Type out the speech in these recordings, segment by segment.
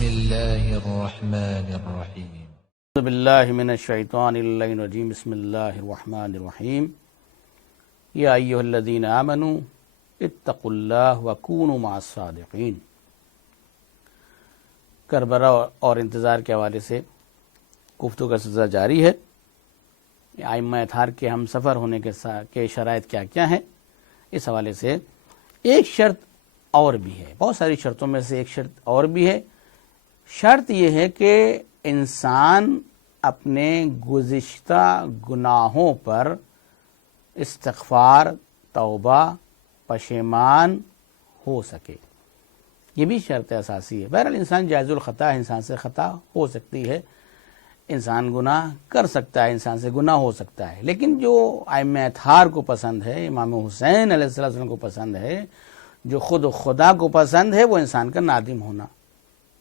بسم الله الرحمن الرحيم. اعوذ باللہ من الشیطان اللعین الرجیم. بسم اللہ الرحمن الرحیم. یا ایھا الذین آمنوا اتقوا اللہ وکونوا مع الصادقین. کربلا اور انتظار کے حوالے سے گفتگو کا سلسلہ جاری ہے. ائمہ اطہار کے ہم سفر ہونے کے شرائط کیا کیا ہیں، اس حوالے سے ایک شرط اور بھی ہے. بہت ساری شرطوں میں سے ایک شرط اور بھی ہے. شرط یہ ہے کہ انسان اپنے گزشتہ گناہوں پر استغفار، توبہ، پشیمان ہو سکے. یہ بھی شرط اساسی ہے. بہرحال انسان جائز الخطا ہے، انسان سے خطا ہو سکتی ہے، انسان گناہ کر سکتا ہے، انسان سے گناہ ہو سکتا ہے. لیکن جو ائمہ اطہار کو پسند ہے، امام حسین علیہ السلام کو پسند ہے، جو خود خدا کو پسند ہے، وہ انسان کا نادم ہونا،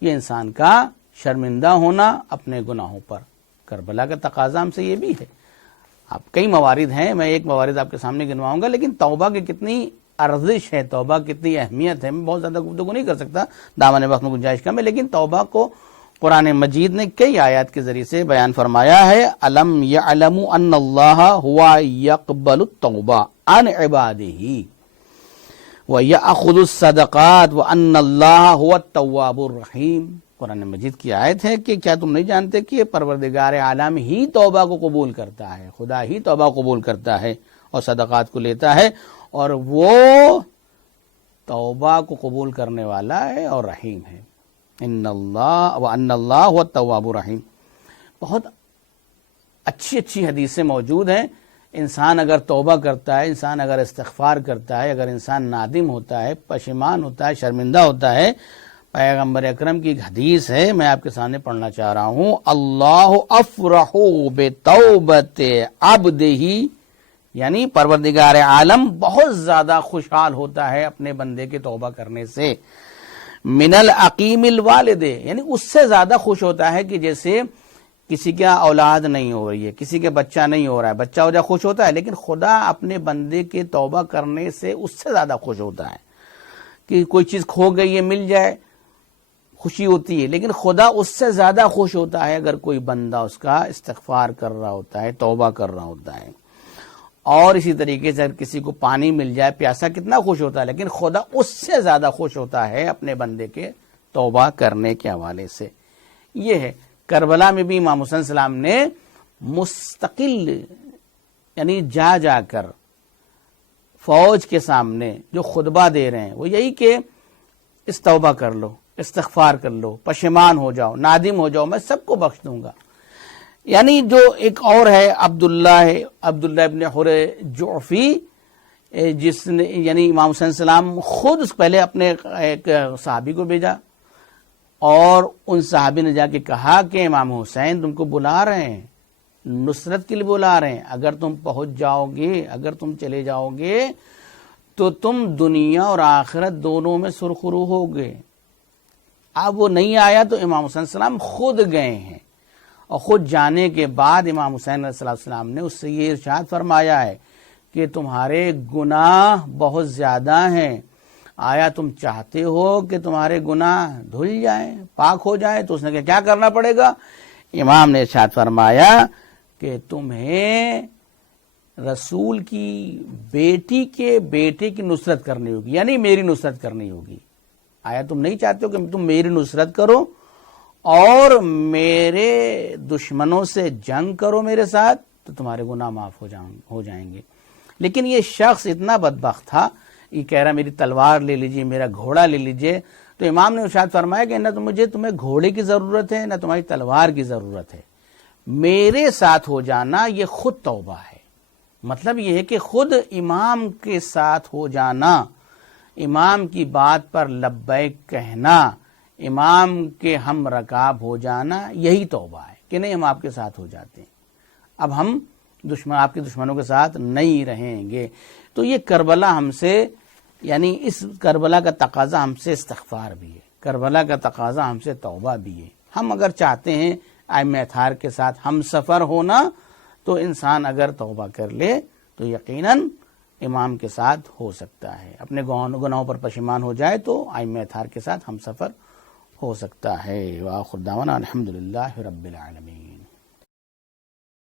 یہ انسان کا شرمندہ ہونا اپنے گناہوں پر. کربلا کا تقاضا ہم سے یہ بھی ہے. اب کئی موارد ہیں، میں ایک موارد آپ کے سامنے گنواؤں گا، لیکن توبہ کی کتنی ارزش ہے، توبہ کتنی اہمیت ہے، میں بہت زیادہ گفتگو نہیں کر سکتا، دامن وقت میں گنجائش کم ہے. لیکن توبہ کو قرآن مجید نے کئی آیات کے ذریعے سے بیان فرمایا ہے. الم یعلموا ان اللہ هو یقبل التوبہ عن عبادہ وَيَأْخُذُ الصَّدَقَاتِ وَأَنَّ اللَّهَ هُوَ التَّوَّابُ الرَّحِيمُ. قرآن مجید کی آیت ہے کہ کیا تم نہیں جانتے کہ پروردگار عالم ہی توبہ کو قبول کرتا ہے، خدا ہی توبہ قبول کرتا ہے اور صدقات کو لیتا ہے، اور وہ توبہ کو قبول کرنے والا ہے اور رحیم ہے. ان اللہ وَأَنَّ اللَّهَ هُوَ التَّوَّابُ الرَّحِيمُ. بہت اچھی حدیثیں موجود ہیں. انسان اگر توبہ کرتا ہے، انسان اگر استغفار کرتا ہے، اگر انسان نادم ہوتا ہے، پشیمان ہوتا ہے، شرمندہ ہوتا ہے، پیغمبر اکرم کی ایک حدیث ہے، میں آپ کے سامنے پڑھنا چاہ رہا ہوں. اللہ افرح بتوبت عبدہ، یعنی پروردگار عالم بہت زیادہ خوشحال ہوتا ہے اپنے بندے کے توبہ کرنے سے. من العقیم الوالد، یعنی اس سے زیادہ خوش ہوتا ہے کہ جیسے کسی کا اولاد نہیں ہو رہی ہے، کسی کے بچہ نہیں ہو رہا ہے، بچہ ہو جائے خوش ہوتا ہے، لیکن خدا اپنے بندے کے توبہ کرنے سے اس سے زیادہ خوش ہوتا ہے. کہ کوئی چیز کھو گئی ہے، مل جائے، خوشی ہوتی ہے، لیکن خدا اس سے زیادہ خوش ہوتا ہے اگر کوئی بندہ اس کا استغفار کر رہا ہوتا ہے، توبہ کر رہا ہوتا ہے. اور اسی طریقے سے اگر کسی کو پانی مل جائے، پیاسا کتنا خوش ہوتا ہے، لیکن خدا اس سے زیادہ خوش ہوتا ہے اپنے بندے کے توبہ کرنے کے حوالے سے. یہ ہے. کربلا میں بھی امام حسین السلام نے مستقل، یعنی جا کر فوج کے سامنے جو خطبہ دے رہے ہیں وہ یہی کہ توبہ کر لو، استغفار کر لو، پشیمان ہو جاؤ، نادم ہو جاؤ، میں سب کو بخش دوں گا. یعنی جو ایک اور ہے عبداللہ ابن حر جعفی، جس نے یعنی امام حسین السلام خود پہلے اپنے ایک صحابی کو بھیجا اور ان صحابی نے جا کے کہا کہ امام حسین تم کو بلا رہے ہیں، نصرت کے لیے بلا رہے ہیں، اگر تم پہنچ جاؤ گے، اگر تم چلے جاؤ گے تو تم دنیا اور آخرت دونوں میں سرخرو ہوگے. اب وہ نہیں آیا تو امام حسین السلام خود گئے ہیں، اور خود جانے کے بعد امام حسین علیہ السلام نے اس سے یہ ارشاد فرمایا ہے کہ تمہارے گناہ بہت زیادہ ہیں، آیا تم چاہتے ہو کہ تمہارے گناہ دھل جائیں، پاک ہو جائیں؟ تو اس نے کیا کرنا پڑے گا؟ امام نے ارشاد فرمایا کہ تمہیں رسول کی بیٹی کے بیٹے کی نصرت کرنی ہوگی، یعنی میری نصرت کرنی ہوگی. آیا تم نہیں چاہتے ہو کہ تم میری نصرت کرو اور میرے دشمنوں سے جنگ کرو میرے ساتھ، تو تمہارے گناہ معاف ہو جائیں گے. لیکن یہ شخص اتنا بدبخت تھا، یہ کہہ رہا میری تلوار لے لیجیے، میرا گھوڑا لے لیجیے. تو امام نے ارشاد فرمایا کہ نہ تمہیں گھوڑے کی ضرورت ہے، نہ تمہاری تلوار کی ضرورت ہے، میرے ساتھ ہو جانا یہ خود توبہ ہے. مطلب یہ ہے کہ خود امام کے ساتھ ہو جانا، امام کی بات پر لبیک کہنا، امام کے ہم رکاب ہو جانا، یہی توبہ ہے کہ نہیں ہم آپ کے ساتھ ہو جاتے ہیں، اب ہم آپ کے دشمنوں کے ساتھ نہیں رہیں گے. تو یہ کربلا ہم سے، یعنی اس کربلا کا تقاضا ہم سے استغفار بھی ہے، کربلا کا تقاضا ہم سے توبہ بھی ہے. ہم اگر چاہتے ہیں ائمہ اطہار کے ساتھ ہم سفر ہونا، تو انسان اگر توبہ کر لے تو یقیناً امام کے ساتھ ہو سکتا ہے. اپنے گناہوں پر پشیمان ہو جائے تو ائمہ اطہار کے ساتھ ہم سفر ہو سکتا ہے۔ وآخر دعوانا الحمدللہ رب العالمین۔